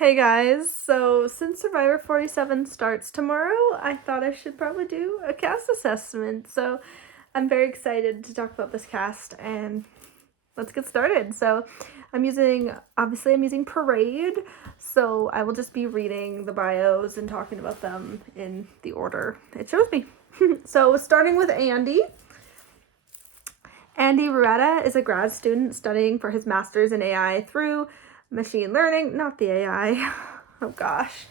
Hey guys, so since Survivor 47 starts tomorrow, I thought I should probably do a cast assessment. So I'm very excited to talk about this cast and let's get started. So I'm using Parade, so I will just be reading the bios and talking about them in the order it shows me. So starting with Andy. Andy Rueda is a grad student studying for his master's in AI through machine learning, not the AI. Oh gosh.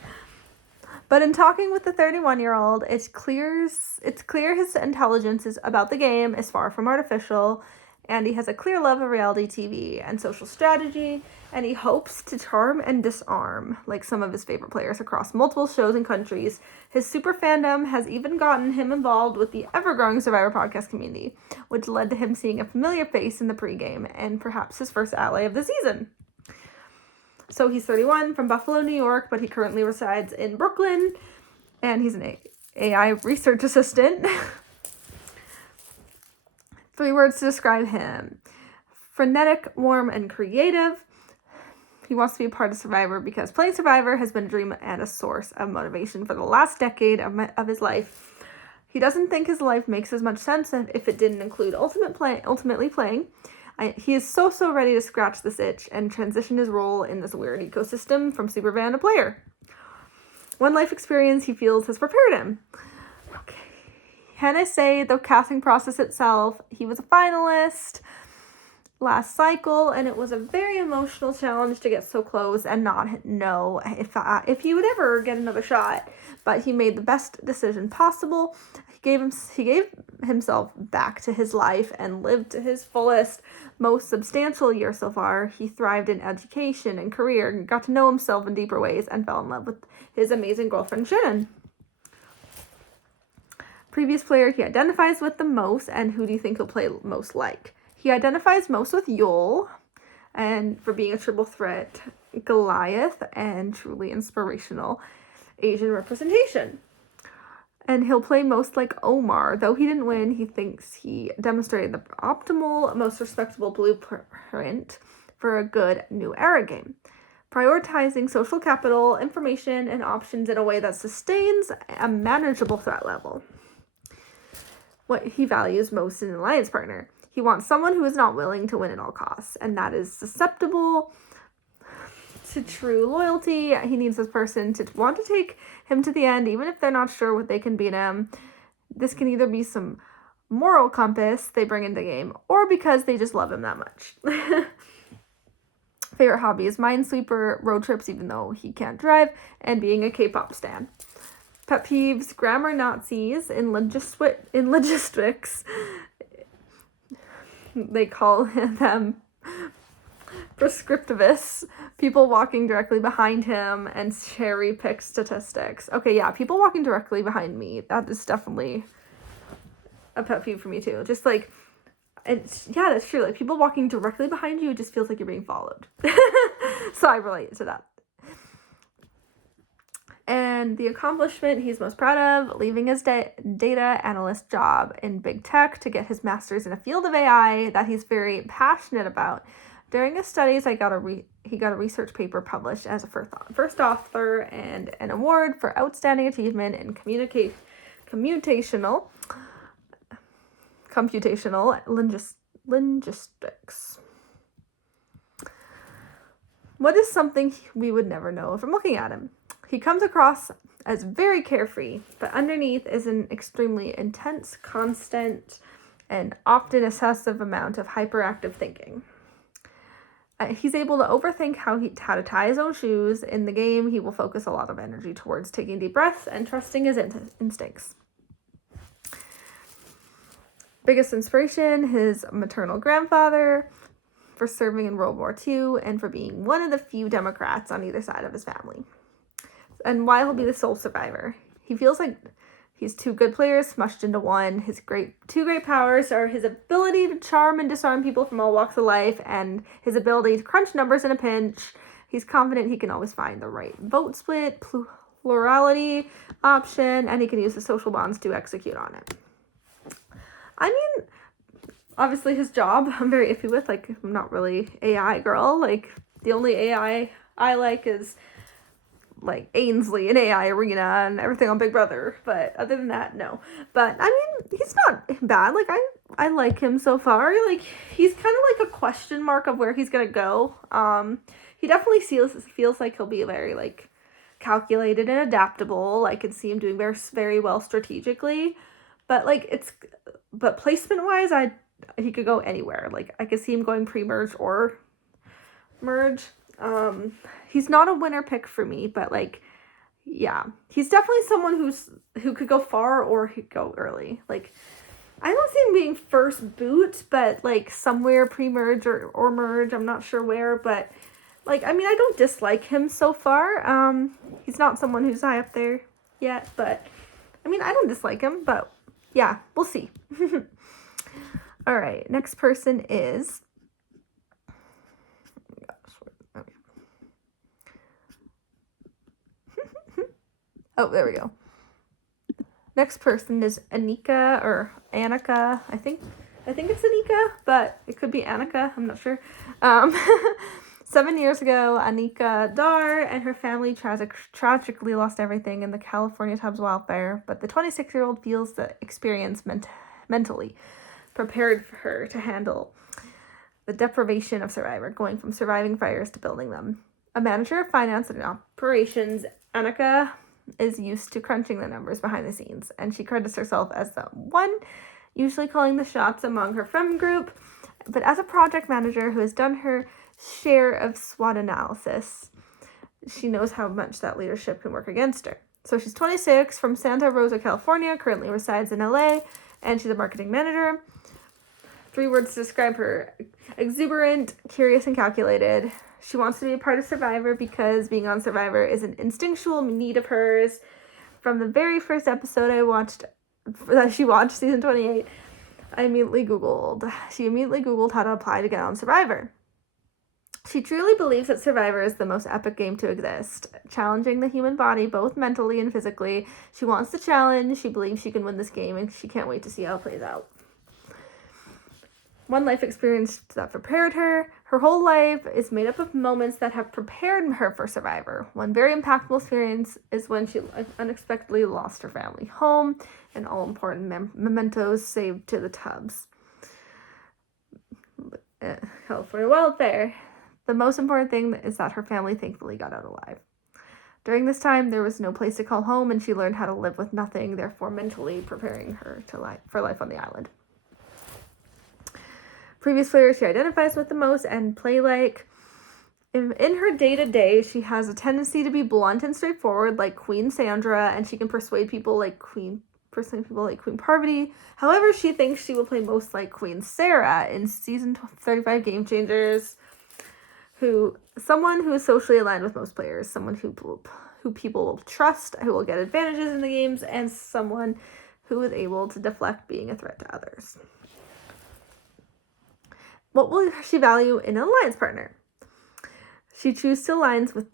But in talking with the 31-year-old, it's clear his intelligence is about the game is far from artificial, and he has a clear love of reality TV and social strategy, and he hopes to charm and disarm, like some of his favorite players across multiple shows and countries. His super fandom has even gotten him involved with the ever-growing Survivor podcast community, which led to him seeing a familiar face in the pregame and perhaps his first ally of the season. So he's 31, from Buffalo, New York, but he currently resides in Brooklyn, and he's an AI research assistant. 3 words to describe him: frenetic, warm, and creative. He wants to be a part of Survivor because playing Survivor has been a dream and a source of motivation for the last decade of his life. He doesn't think his life makes as much sense if it didn't include ultimately playing. He is so ready to scratch this itch and transition his role in this weird ecosystem from superfan to player. One life experience he feels has prepared him. Okay. Can I say the casting process itself? He was a finalist last cycle, and it was a very emotional challenge to get so close and not know if he would ever get another shot. But he made the best decision possible. He gave himself back to his life and lived to his fullest, most substantial year so far. He thrived in education and career and got to know himself in deeper ways and fell in love with his amazing girlfriend, Shannon. Previous player he identifies with the most, and who do you think he'll play most like? He identifies most with Yul, and for being a triple threat Goliath and truly inspirational Asian representation. And he'll play most like Omar. Though he didn't win, he thinks he demonstrated the optimal, most respectable blueprint for a good new era game, prioritizing social capital, information, and options in a way that sustains a manageable threat level. What he values most in an alliance partner: he wants someone who is not willing to win at all costs, and that is susceptible to true loyalty. He needs this person to want to take him to the end, even if they're not sure what they can beat him. This can either be some moral compass they bring into the game, or because they just love him that much. Favorite hobby is Minesweeper, road trips even though he can't drive, and being a K-pop stan. Pet peeves: grammar Nazis in logistics. They call them prescriptivists, people walking directly behind him, and cherry-pick statistics. Okay, yeah, people walking directly behind me, that is definitely a pet peeve for me too. Just like, that's true. Like, people walking directly behind you, it just feels like you're being followed. So I relate to that. And the accomplishment he's most proud of: leaving his data analyst job in big tech to get his master's in a field of AI that he's very passionate about. During his studies, he got a research paper published as a first author and an award for outstanding achievement in computational linguistics. What is something we would never know from looking at him? He comes across as very carefree, but underneath is an extremely intense, constant, and often excessive amount of hyperactive thinking. He's able to overthink how to tie his own shoes. In the game, he will focus a lot of energy towards taking deep breaths and trusting his instincts. Biggest inspiration: his maternal grandfather, for serving in World War II and for being one of the few Democrats on either side of his family. And why he'll be the sole survivor: he feels like he's 2 good players smushed into one. His 2 great powers are his ability to charm and disarm people from all walks of life, and his ability to crunch numbers in a pinch. He's confident he can always find the right vote split, plurality option, and he can use the social bonds to execute on it. I mean, obviously his job I'm very iffy with. Like, I'm not really AI girl. Like, the only AI I like is like Ainsley in AI Arena and everything on Big Brother. But other than that, no. But I mean, he's not bad. Like I like him so far. Like he's kind of like a question mark of where he's gonna go. He definitely feels like he'll be very like calculated and adaptable. I could see him doing very well strategically. But but placement wise, he could go anywhere. Like I could see him going pre-merge or merge. He's not a winner pick for me, but like, yeah, he's definitely someone who could go far or he could go early. Like, I don't see him being first boot, but like somewhere pre-merge or merge. I'm not sure where, but like, I mean, I don't dislike him so far. He's not someone who's high up there yet, but I mean, I don't dislike him, but yeah, we'll see. All right, next person is oh, there we go. Next person is Anika or Annika. I think it's Anika, but it could be Annika. I'm not sure. 7 years ago, Anika Dar and her family tragically lost everything in the California Tubbs wildfire, but the 26-year-old feels the experience mentally prepared for her to handle the deprivation of Survivor, going from surviving fires to building them. A manager of finance and operations, Annika is used to crunching the numbers behind the scenes, and she credits herself as the one usually calling the shots among her friend group, but as a project manager who has done her share of SWOT analysis, she knows how much that leadership can work against her. So she's 26, from Santa Rosa, California, currently resides in LA, and she's a marketing manager. 3 words to describe her: exuberant, curious, and calculated. She wants to be a part of Survivor because being on Survivor is an instinctual need of hers. From the very first episode she watched, season 28, she immediately Googled how to apply to get on Survivor. She truly believes that Survivor is the most epic game to exist, challenging the human body both mentally and physically. She wants the challenge, she believes she can win this game, and she can't wait to see how it plays out. One life experience that prepared her. Her whole life is made up of moments that have prepared her for Survivor. One very impactful experience is when she unexpectedly lost her family home and all important mementos saved to the Tubbs. California wildfire. The most important thing is that her family thankfully got out alive. During this time, there was no place to call home, and she learned how to live with nothing, therefore mentally preparing her for life on the island. Previous players she identifies with the most and play like. In her day-to-day, she has a tendency to be blunt and straightforward like Queen Sandra, and she can persuade people like Queen Parvati. However, she thinks she will play most like Queen Sarah in season 35 Game Changers, someone who is socially aligned with most players, someone who people will trust, who will get advantages in the games, and someone who is able to deflect being a threat to others. What will she value in an alliance partner? She chooses to align with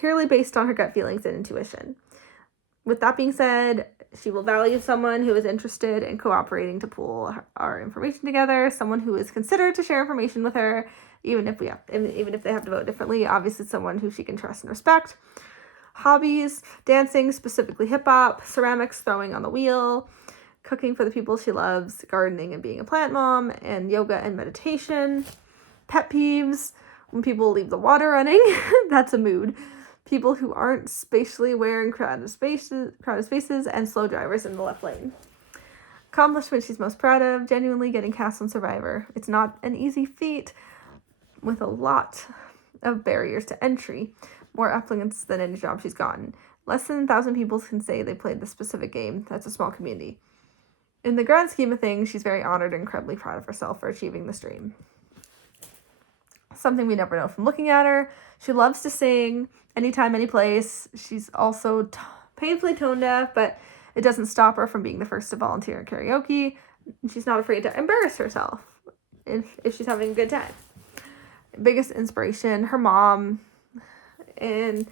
purely based on her gut feelings and intuition. With that being said, she will value someone who is interested in cooperating to pool our information together, someone who is considered to share information with her, even if they have to vote differently. Obviously, someone who she can trust and respect. Hobbies: dancing, specifically hip hop, ceramics, throwing on the wheel, cooking for the people she loves, gardening and being a plant mom, and yoga and meditation. Pet peeves: when people leave the water running, that's a mood. People who aren't spatially aware in crowded spaces, and slow drivers in the left lane. Accomplishment she's most proud of: genuinely getting cast on Survivor. It's not an easy feat with a lot of barriers to entry, more applicants than any job she's gotten. Less than 1,000 people can say they played this specific game. That's a small community. In the grand scheme of things, she's very honored and incredibly proud of herself for achieving this dream. Something we never know from looking at her: she loves to sing, anytime, any place. She's also painfully tone deaf, but it doesn't stop her from being the first to volunteer in karaoke. She's not afraid to embarrass herself if she's having a good time. Biggest inspiration: her mom, and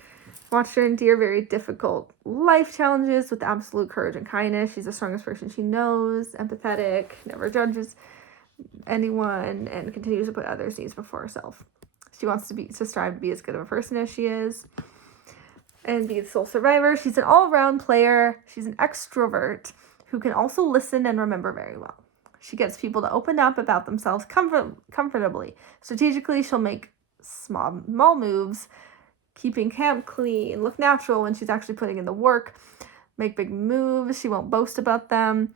watched her endure very difficult life challenges with absolute courage and kindness. She's the strongest person she knows, empathetic, never judges anyone, and continues to put others' needs before herself. She wants to strive to be as good of a person as she is. and be the sole survivor. She's an all-around player. She's an extrovert who can also listen and remember very well. She gets people to open up about themselves comfortably. Strategically, she'll make small moves, keeping camp clean, look natural when she's actually putting in the work, make big moves. She won't boast about them.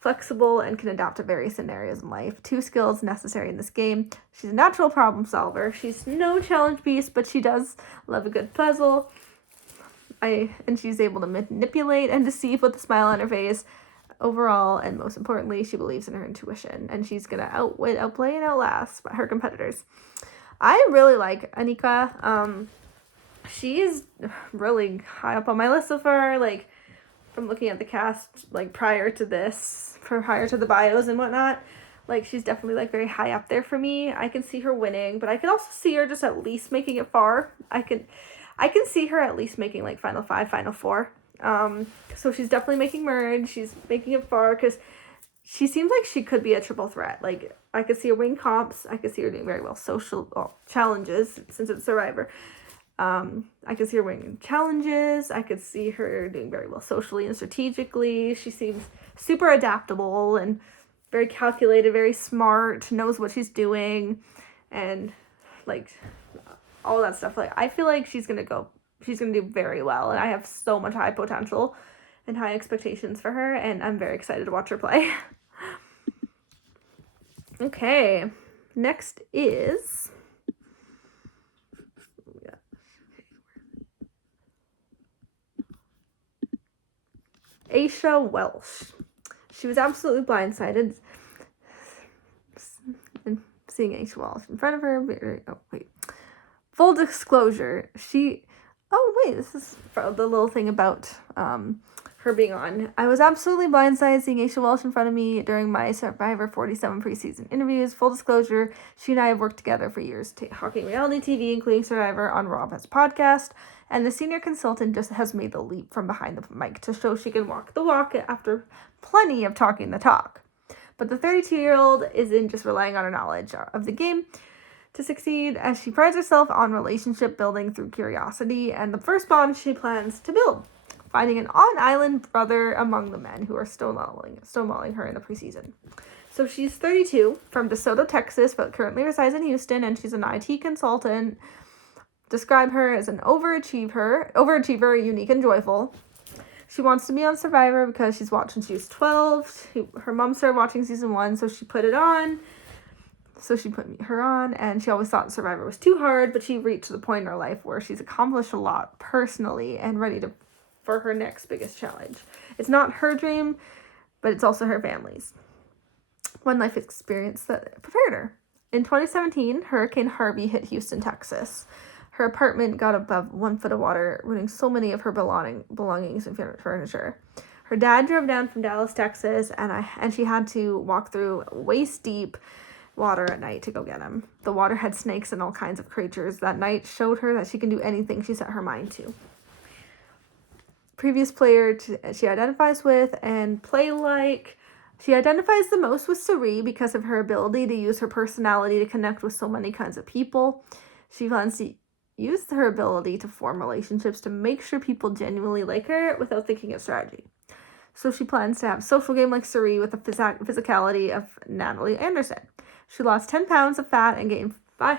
Flexible and can adapt to various scenarios in life. 2 skills necessary in this game. She's a natural problem solver. She's no challenge beast, but she does love a good puzzle. And she's able to manipulate and deceive with a smile on her face. Overall, and most importantly, she believes in her intuition, and she's gonna outwit, outplay, and outlast her competitors. I really like Anika. She's really high up on my list so far. Like, from looking at the cast, like prior to the bios and whatnot, like she's definitely like very high up there for me. I can see her winning, but I can also see her just at least making it far. I can see her at least making like Final 5, Final 4. So she's definitely making merge. She's making it far because she seems like she could be a triple threat. Like, I could see her winning comps. I could see her doing very well challenges, since it's Survivor. I could see her winning challenges. I could see her doing very well socially and strategically. She seems super adaptable and very calculated, very smart, knows what she's doing, and like all that stuff. Like, I feel like she's gonna do very well, and I have so much high potential and high expectations for her, and I'm very excited to watch her play. Okay, next is Aisha Welsh. She was absolutely blindsided and seeing Aisha Welsh in front of her. Oh, wait. Full disclosure, this is the little thing about her being on. I was absolutely blindsided seeing Aisha Welsh in front of me during my Survivor 47 preseason interviews. Full disclosure, she and I have worked together for years, talking reality TV, including Survivor, on Rob's podcast, and the senior consultant just has made the leap from behind the mic to show she can walk the walk after plenty of talking the talk. But the 32-year-old isn't just relying on her knowledge of the game to succeed, as she prides herself on relationship building through curiosity and the first bond she plans to build, finding an on-island brother among the men who are stonewalling her in the preseason. So she's 32, from DeSoto, Texas, but currently resides in Houston, and she's an IT consultant. Describe her as an overachiever, unique and joyful. She wants to be on Survivor because she's watched since she was 12. Her mom started watching season 1, so she put it on. So she put her on, and she always thought Survivor was too hard, but she reached the point in her life where she's accomplished a lot personally and ready for her next biggest challenge. It's not her dream, but it's also her family's. One life experience that prepared her. In 2017, Hurricane Harvey hit Houston, Texas. Her apartment got above 1 foot of water, ruining so many of her belongings and furniture. Her dad drove down from Dallas, Texas, and she had to walk through waist-deep water at night to go get him. The water had snakes and all kinds of creatures. That night showed her that she can do anything she set her mind to. Previous player she identifies with and play like. She identifies the most with Cirie because of her ability to use her personality to connect with so many kinds of people. She plans to use her ability to form relationships to make sure people genuinely like her without thinking of strategy. So she plans to have a social game like Cirie with the physicality of Natalie Anderson. She lost 10 pounds of fat and gained 5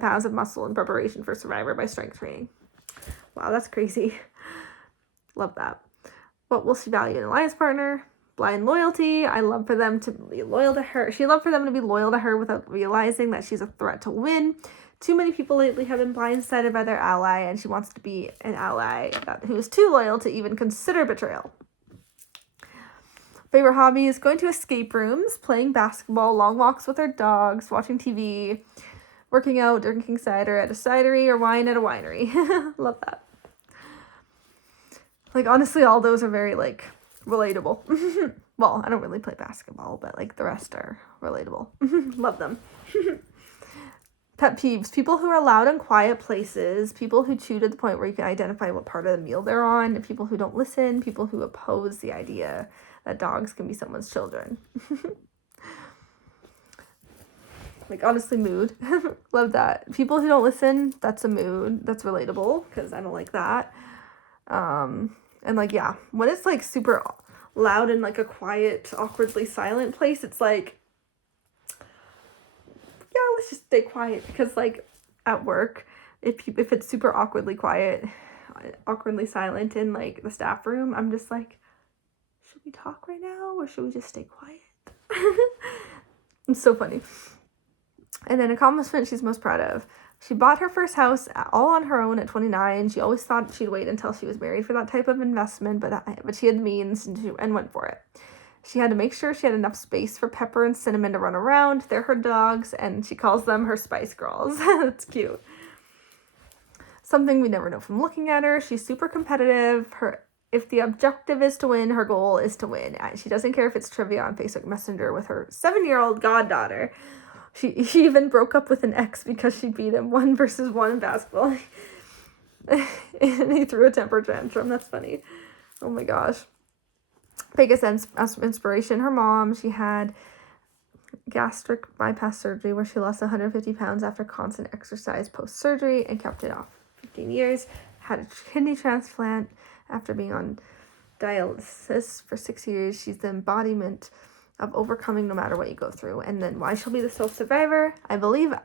pounds of muscle in preparation for Survivor by strength training. Wow, that's crazy. Love that. What will she value in an alliance partner? Blind loyalty. I love for them to be loyal to her. She loved for them to be loyal to her without realizing that she's a threat to win. Too many people lately have been blindsided by their ally, and she wants to be an ally who is too loyal to even consider betrayal. Favorite hobby is going to escape rooms, playing basketball, long walks with her dogs, watching TV, working out, drinking cider at a cidery, or wine at a winery. Love that. Like, honestly, all those are very, like, relatable. Well, I don't really play basketball, but, like, the rest are relatable. Love them. Pet peeves. People who are loud in quiet places. People who chew to the point where you can identify what part of the meal they're on. People who don't listen. People who oppose the idea that dogs can be someone's children. Like, honestly, mood. Love that. People who don't listen, that's a mood. That's relatable, because I don't like that. And, like, yeah, when it's, like, super loud in, like, a quiet, awkwardly silent place, it's like, yeah, let's just stay quiet, because, like, at work, if it's super awkwardly silent in, like, the staff room, I'm just like, should we talk right now, or should we just stay quiet? It's so funny. And an accomplishment she's most proud of. She bought her first house all on her own at 29. She always thought she'd wait until she was married for that type of investment, but she had the means and went for it. She had to make sure she had enough space for Pepper and Cinnamon to run around. They're her dogs, and she calls them her Spice Girls. That's cute. Something we never know from looking at her. She's super competitive. If the objective is to win, her goal is to win. She doesn't care if it's trivia on Facebook Messenger with her 7-year-old goddaughter. She even broke up with an ex because she beat him 1-1 in basketball. And he threw a temper tantrum. That's funny. Oh my gosh. Biggest inspiration, her mom. She had gastric bypass surgery where she lost 150 pounds after constant exercise post-surgery and kept it off 15 years. Had a kidney transplant after being on dialysis for 6 years. She's the embodiment of overcoming no matter what you go through. And then why she'll be the sole survivor,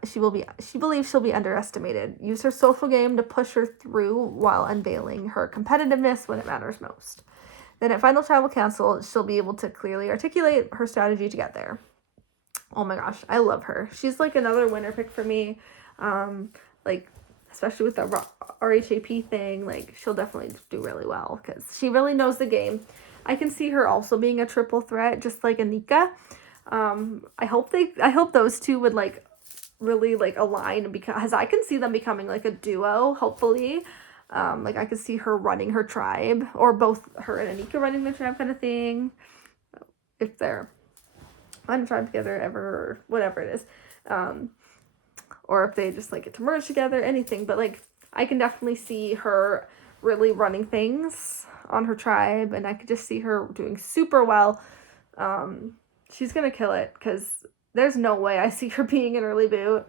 she believes she'll be underestimated. Use her social game to push her through while unveiling her competitiveness when it matters most. Then at Final Tribal Council, she'll be able to clearly articulate her strategy to get there. Oh my gosh, I love her. She's like another winner pick for me. Like, especially with the RHAP thing, like, she'll definitely do really well because she really knows the game. I can see her also being a triple threat, just like Anika. I hope those two would, like, really, like, align, because I can see them becoming, like, a duo, hopefully. Like, I could see her running her tribe, or both her and Anika running the tribe kind of thing, if they're on a tribe together ever, or whatever it is. Or if they just, like, get to merge together, anything. But, like, I can definitely see her really running things on her tribe, and I could just see her doing super well. She's gonna kill it, because there's no way I see her being an early boot.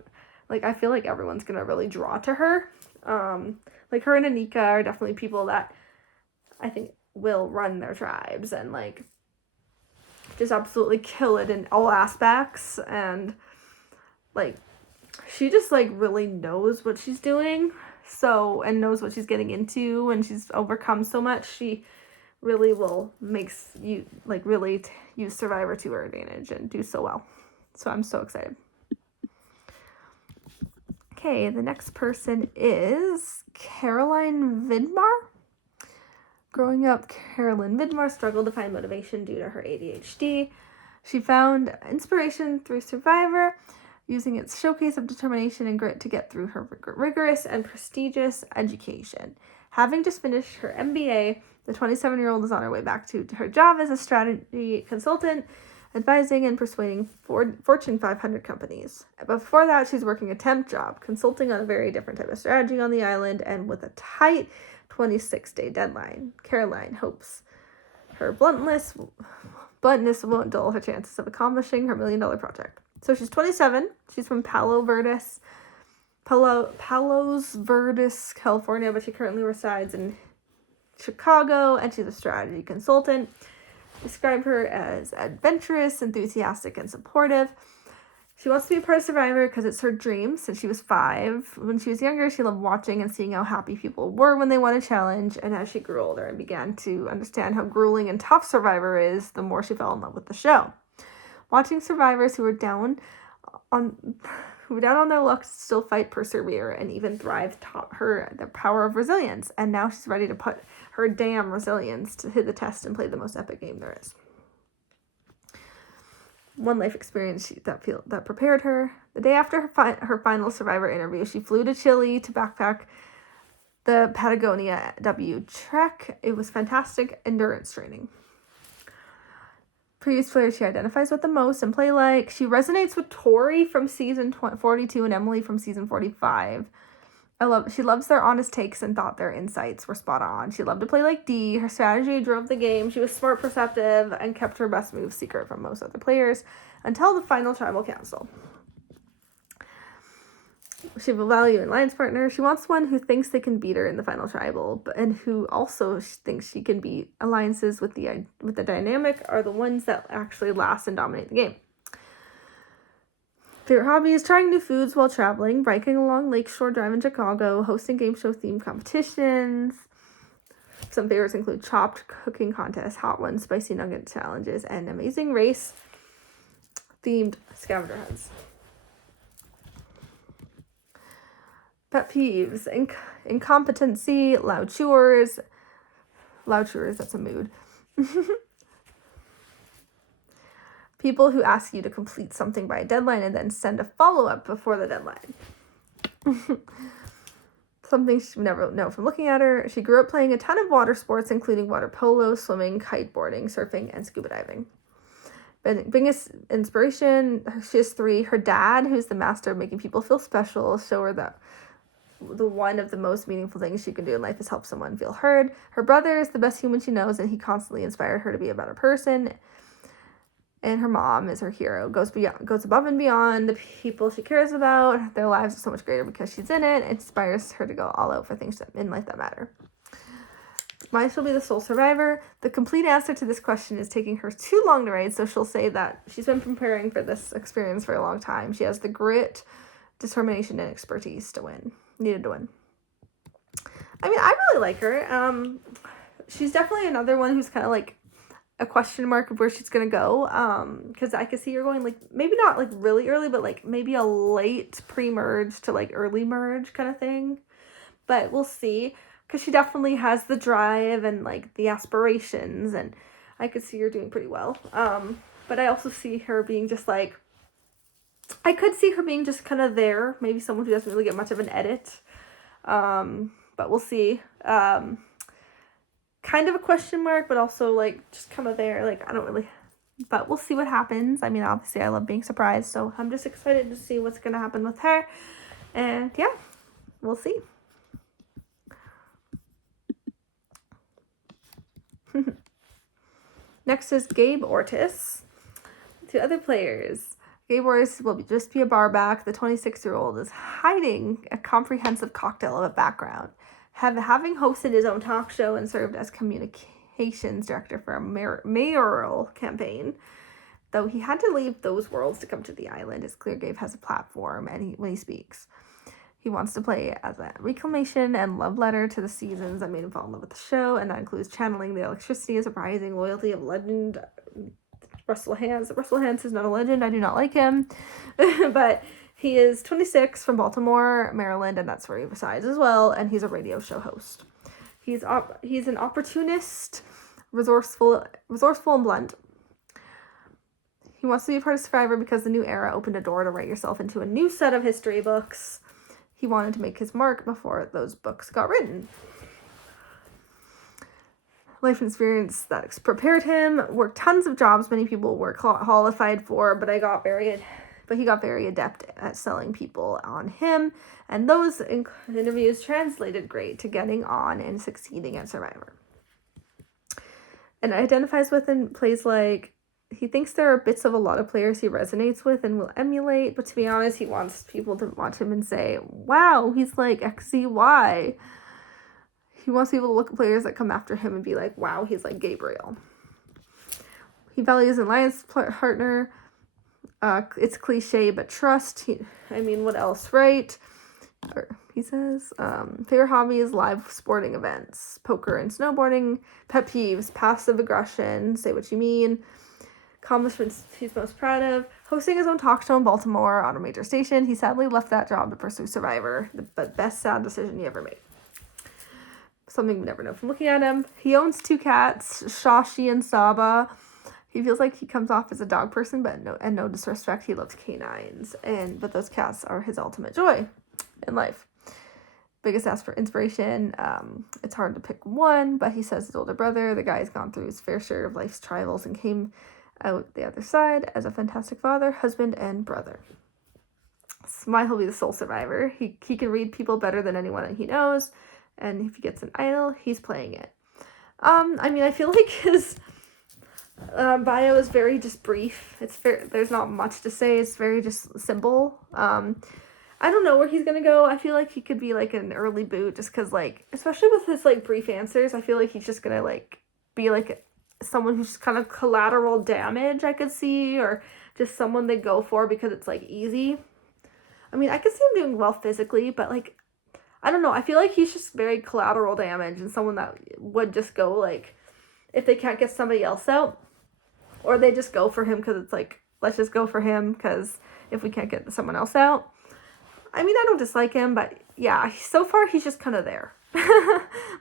Like, I feel like everyone's gonna really draw to her. Like, her and Anika are definitely people that I think will run their tribes and, like, just absolutely kill it in all aspects. And, like, she just, like, really knows what she's doing, and knows what she's getting into, and she's overcome so much. She really will really use Survivor to her advantage and do so well. So I'm so excited. Okay, the next person is Caroline Vidmar. Growing up, Carolyn Vidmar struggled to find motivation due to her ADHD. She found inspiration through Survivor, using its showcase of determination and grit to get through her rigorous and prestigious education. Having just finished her MBA, the 27-year-old is on her way back to her job as a strategy consultant, advising and persuading Fortune 500 companies. Before that, she's working a temp job, consulting on a very different type of strategy on the island, and with a tight 26-day deadline. Caroline hopes her bluntness won't dull her chances of accomplishing her $1 million project. So she's 27. She's from Palos Verdes, California, but she currently resides in Chicago, and she's a strategy consultant. Describe her as adventurous, enthusiastic, and supportive. She wants to be a part of Survivor because it's her dream since she was 5. When she was younger, she loved watching and seeing how happy people were when they won a challenge, and as she grew older and began to understand how grueling and tough Survivor is, the more she fell in love with the show. Watching survivors who were down on their luck still fight, persevere, and even thrive taught her the power of resilience, and now she's ready to put her damn resilience to hit the test and play the most epic game there is. One life experience that prepared her. The day after her final Survivor interview, she flew to Chile to backpack the Patagonia W trek. It was fantastic endurance training. Previous players she identifies with the most and play like. She resonates with Tori from season 42 and Emily from season 45. She loves their honest takes and thought their insights were spot on. She loved to play like Dee. Her strategy drove the game. She was smart, perceptive, and kept her best moves secret from most other players until the final tribal council. She will value an alliance partner. She wants one who thinks they can beat her in the final tribal, and who also thinks she can beat alliances with the dynamic are the ones that actually last and dominate the game. Favorite hobby is trying new foods while traveling, biking along Lakeshore Drive in Chicago, hosting game show themed competitions. Some favorites include chopped cooking contests, hot ones, spicy nugget challenges, and amazing race themed scavenger hunts. Pet peeves: incompetency, loud chewers, that's a mood. People who ask you to complete something by a deadline and then send a follow-up before the deadline. Something she would never know from looking at her. She grew up playing a ton of water sports, including water polo, swimming, kiteboarding, surfing, and scuba diving. Biggest inspiration: she has 3. Her dad, who's the master of making people feel special, show her that the one of the most meaningful things she can do in life is help someone feel heard. Her brother is the best human she knows, and he constantly inspired her to be a better person. And her mom is her hero, goes above and beyond the people she cares about. Their lives are so much greater because she's in it. It inspires her to go all out for things in life that matter. Mine shall be the sole survivor. The complete answer to this question is taking her too long to write, so she'll say that she's been preparing for this experience for a long time. She has the grit, determination, and expertise to win. Needed to win. I mean, I really like her. She's definitely another one who's kind of like a question mark of where she's gonna go, because I could see her going like maybe not like really early, but like maybe a late pre-merge to like early merge kind of thing, but we'll see, because she definitely has the drive and like the aspirations, and I could see her doing pretty well. But I also see her being just like, I could see her being just kind of there, maybe someone who doesn't really get much of an edit, but we'll see. Kind of a question mark, but also like just kind of there, like I don't really, but we'll see what happens. I mean, obviously I love being surprised, so I'm just excited to see what's gonna happen with her, and yeah, we'll see. Next is Gabe Ortiz. 2 other players. Gabe Ortiz will just be a barback. The 26-year-old is hiding a comprehensive cocktail of a background, having hosted his own talk show and served as communications director for a mayoral campaign. Though he had to leave those worlds to come to the island, it's clear Gabe has a platform, and when he speaks, he wants to play as a reclamation and love letter to the seasons that made him fall in love with the show, and that includes channeling the electricity and surprising loyalty of legend Russell Hantz. Russell Hantz is not a legend. I do not like him, but he is 26 from Baltimore, Maryland, and that's where he resides as well, and he's a radio show host. He's an opportunist, resourceful and blunt. He wants to be a part of Survivor because the new era opened a door to write yourself into a new set of history books. He wanted to make his mark before those books got written. Life and experience that prepared him. Worked tons of jobs many people were qualified for, but he got very adept at selling people on him, and those interviews translated great to getting on and succeeding at Survivor. And identifies with and plays like, he thinks there are bits of a lot of players he resonates with and will emulate, but to be honest, he wants people to watch him and say, wow, he's like XCY. He wants people to look at players that come after him and be like, wow, he's like Gabriel. He values an alliance partner. It's cliche, but trust. What else, right? He says, favorite hobby is live sporting events, poker and snowboarding. Pet peeves: passive aggression, say what you mean. Accomplishments he's most proud of: hosting his own talk show in Baltimore on a major station. He sadly left that job to pursue Survivor, but best sad decision he ever made. Something we never know from looking at him. He owns 2 cats, Shashi and Saba. He feels like he comes off as a dog person, but no disrespect, he loves canines, but those cats are his ultimate joy in life. Biggest ask for inspiration: it's hard to pick one, but he says his older brother. The guy's gone through his fair share of life's trials and came out the other side as a fantastic father, husband, and brother. Smile will be the sole survivor. He can read people better than anyone that he knows, and if he gets an idol, he's playing it. I feel like his bio is very just brief. There's not much to say. It's very just simple. I don't know where he's gonna go. I feel like he could be like an early boot just because, like, especially with his like brief answers, I feel like he's just gonna like be like someone who's just kind of collateral damage, I could see, or just someone they go for because it's like easy. I mean, I could see him doing well physically, but like, I don't know. I feel like he's just very collateral damage and someone that would just go like, if they can't get somebody else out, or they just go for him because it's like, let's just go for him because if we can't get someone else out. I mean, I don't dislike him, but yeah, so far he's just kind of there.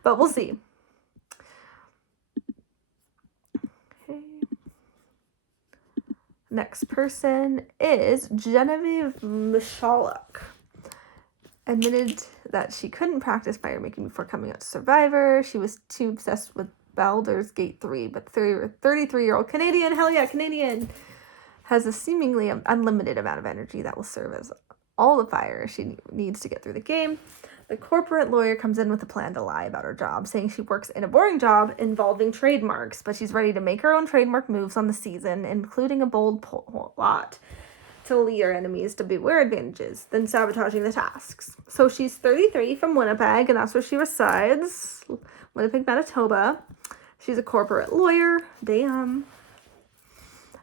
But we'll see. Okay. Next person is Genevieve Michalak. Admitted that she couldn't practice fire making before coming out to Survivor. She was too obsessed with Baldur's Gate 3, but 33-year-old Canadian, hell yeah, Canadian, has a seemingly unlimited amount of energy that will serve as all the fire she needs to get through the game. The corporate lawyer comes in with a plan to lie about her job, saying she works in a boring job involving trademarks, but she's ready to make her own trademark moves on the season, including a bold plot to lead her enemies to beware advantages, then sabotaging the tasks. So she's 33 from Winnipeg, and that's where she resides, Winnipeg, Manitoba. She's a corporate lawyer. Damn.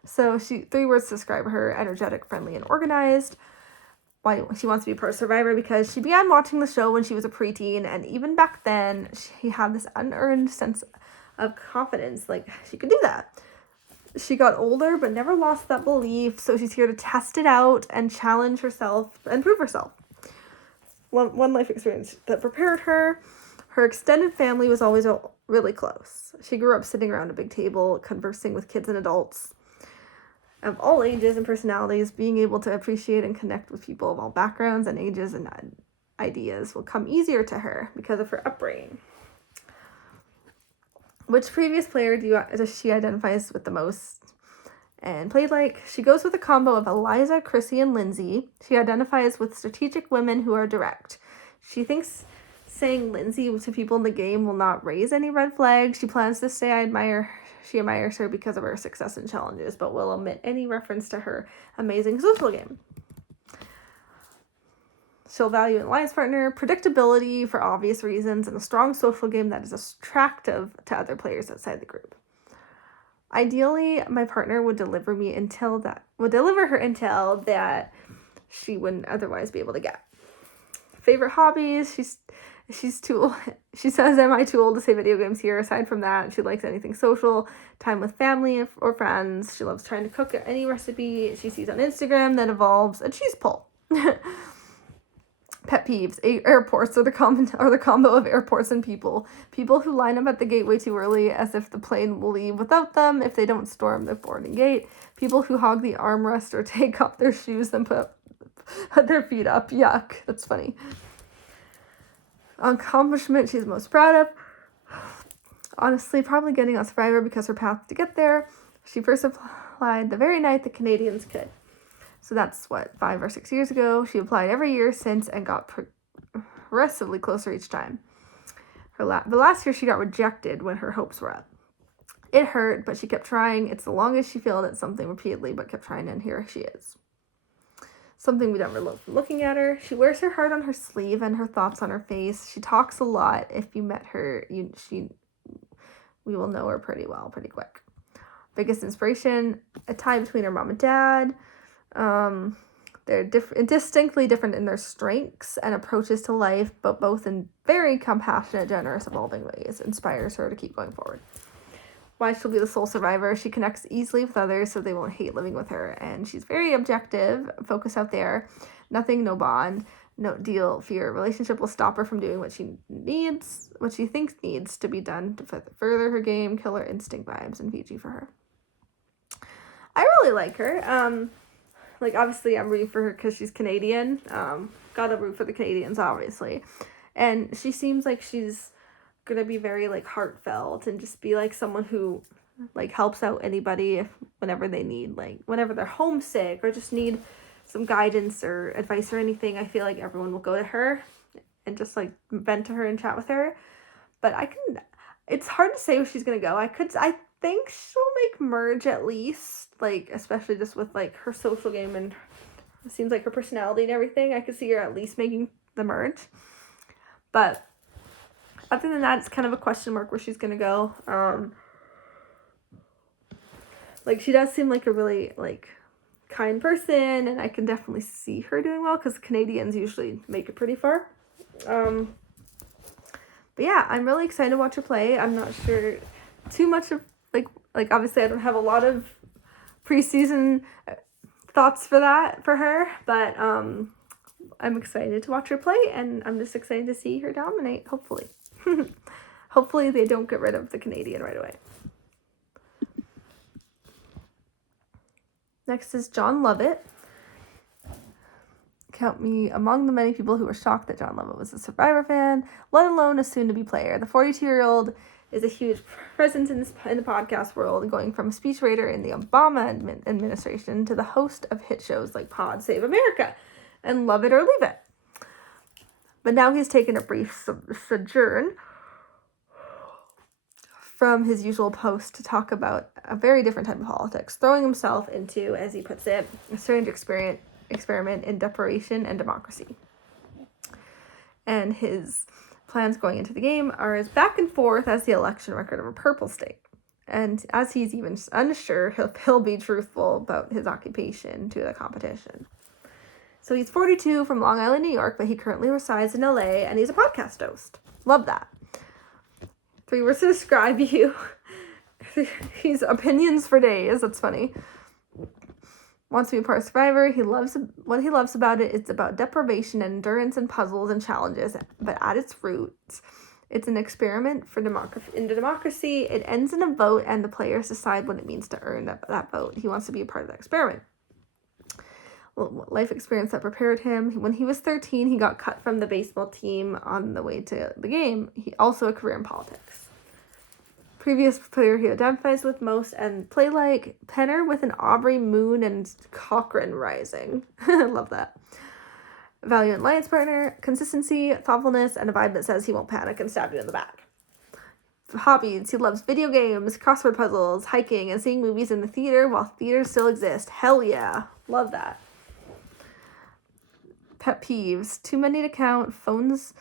So 3 words to describe her: energetic, friendly, and organized. Why she wants to be part of Survivor: because she began watching the show when she was a preteen, and even back then she had this unearned sense of confidence, like she could do that. She got older but never lost that belief, so she's here to test it out and challenge herself and prove herself. One life experience that prepared her: her extended family was always really close. She grew up sitting around a big table conversing with kids and adults of all ages and personalities. Being able to appreciate and connect with people of all backgrounds and ages and ideas will come easier to her because of her upbringing. Which previous player does she identifies with the most and played like? She goes with a combo of Eliza, Chrissy, and Lindsay. She identifies with strategic women who are direct. She thinks saying Lindsay to people in the game will not raise any red flags. She plans to say she admires her because of her success and challenges, but will omit any reference to her amazing social game. She'll value an alliance partner, predictability for obvious reasons, and a strong social game that is attractive to other players outside the group. Ideally, my partner would deliver her intel that she wouldn't otherwise be able to get. Favorite hobbies: she says, "Am I too old to say video games here?" Aside from that, she likes anything social, time with family or friends. She loves trying to cook any recipe she sees on Instagram that involves a cheese pull. Pet peeves: airports are the combo of airports and people. People who line up at the gate way too early as if the plane will leave without them if they don't storm the boarding gate. People who hog the armrest or take off their shoes then put their feet up. Yuck, that's funny. Accomplishment she's most proud of: honestly, probably getting on Survivor because her path to get there. She first applied the very night the Canadians could. So that's 5 or 6 years ago. She applied every year since and got progressively closer each time. The last year she got rejected when her hopes were up. It hurt, but she kept trying. It's the longest she failed at something repeatedly, but kept trying, and here she is. Something we never loved from looking at her: she wears her heart on her sleeve and her thoughts on her face. She talks a lot. If you met her, we will know her pretty well, pretty quick. Biggest inspiration: a tie between her mom and dad. They're distinctly different in their strengths and approaches to life, but both in very compassionate, generous, evolving ways. Inspires her to keep going forward. Why she'll be the sole survivor: she connects easily with others so they won't hate living with her, and she's very objective, focus out there, nothing, no bond, no deal, fear. Relationship will stop her from doing what she thinks needs to be done to further her game. Killer instinct vibes and Fiji for her. I really like her. Like, obviously, I'm rooting for her because she's Canadian. Gotta root for the Canadians, obviously. And she seems like she's gonna be very, like, heartfelt and just be, like, someone who, like, helps out anybody whenever they need, like, whenever they're homesick or just need some guidance or advice or anything. I feel like everyone will go to her and just, like, vent to her and chat with her. But it's hard to say where she's gonna go. I think she'll make Merge at least, like, especially just with, like, her social game and It seems like her personality and everything, I could see her at least making the merge. But other than that, it's kind of a question mark where she's going to go. Like, she does seem like a really, like, kind person, and I can definitely see her doing well, because Canadians usually make it pretty far. But yeah, I'm really excited to watch her play. I'm not sure too much of, like obviously I don't have a lot of preseason thoughts for her, but I'm excited to watch her play, and I'm just excited to see her dominate, hopefully. Hopefully they don't get rid of the Canadian right away. Next is Jon Lovett. Count me among the many people who were shocked that Jon Lovett was a Survivor fan, let alone a soon-to-be player. The 42-year-old is a huge presence in the podcast world, going from a speechwriter in the Obama administration to the host of hit shows like Pod Save America and Love It or Leave It. But now he's taken a brief sojourn from his usual post to talk about a very different type of politics, throwing himself into, as he puts it, a strange experiment in deprivation and democracy. And his plans going into the game are as back and forth as the election record of a purple state. And as he's even unsure, he'll be truthful about his occupation to the competition. So he's 42 from Long Island, New York, but he currently resides in LA, and he's a podcast host. Love that. 3 words to describe you. He's opinions for days. That's funny. Wants to be a part of Survivor. What he loves about it. It's about deprivation and endurance and puzzles and challenges. But at its roots, it's an experiment for democracy. It ends in a vote, and the players decide what it means to earn that vote. He wants to be a part of that experiment. Life experience that prepared him. When he was 13, he got cut from the baseball team on the way to the game. He also a career in politics. Previous player he identifies with most and play like Penner with an Aubrey Moon and Cochrane Rising. I love that. Valiant alliance partner, consistency, thoughtfulness, and a vibe that says he won't panic and stab you in the back. Hobbies, he loves video games, crossword puzzles, hiking, and seeing movies in the theater while theaters still exist. Hell yeah. Love that. Pet peeves, too many to count, phones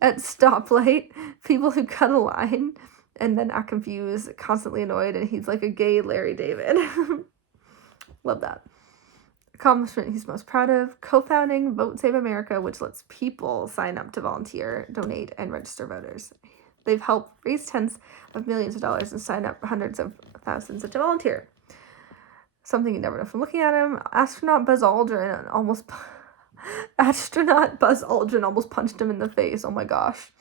at stoplight, people who cut a line and then act confused, constantly annoyed, and he's like a gay Larry David. Love that. Accomplishment he's most proud of, co-founding Vote Save America, which lets people sign up to volunteer, donate, and register voters. They've helped raise tens of millions of dollars and sign up hundreds of thousands to volunteer. Something you never know from looking at him. Astronaut Buzz Aldrin almost punched him in the face. Oh my gosh.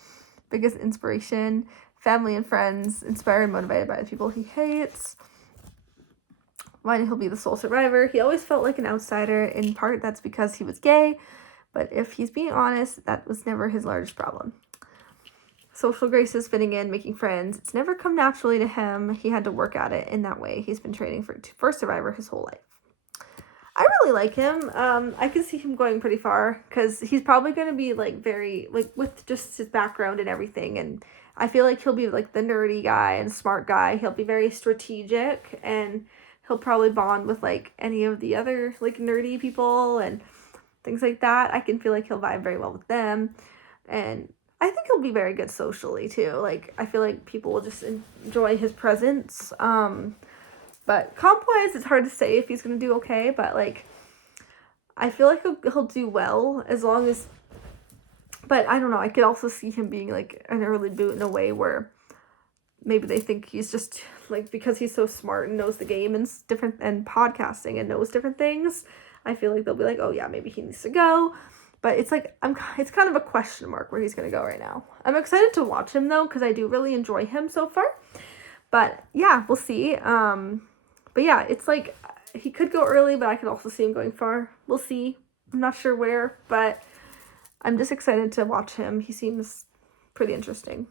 Biggest inspiration. Family and friends. Inspired and motivated by the people he hates. Why he'll be the sole survivor. He always felt like an outsider. In part, that's because he was gay. But if he's being honest, that was never his largest problem. Social graces, fitting in, making friends. It's never come naturally to him. He had to work at it in that way. He's been training for Survivor his whole life. I really like him. I can see him going pretty far because he's probably going to be like very, like with just his background and everything. And I feel like he'll be like the nerdy guy and smart guy. He'll be very strategic, and he'll probably bond with like any of the other like nerdy people and things like that. I can feel like he'll vibe very well with them. And I think he'll be very good socially too. Like, I feel like people will just enjoy his presence. But comp-wise, it's hard to say if he's going to do okay. But, like, I feel like he'll do well as long as... But, I don't know. I could also see him being, like, an early boot in a way where maybe they think he's just, like, because he's so smart and knows the game and different and podcasting and knows different things. I feel like they'll be like, oh, yeah, maybe he needs to go. But it's like, it's kind of a question mark where he's going to go right now. I'm excited to watch him, though, because I do really enjoy him so far. But, yeah, we'll see. But, yeah, it's like, he could go early, but I could also see him going far. We'll see. I'm not sure where, but I'm just excited to watch him. He seems pretty interesting.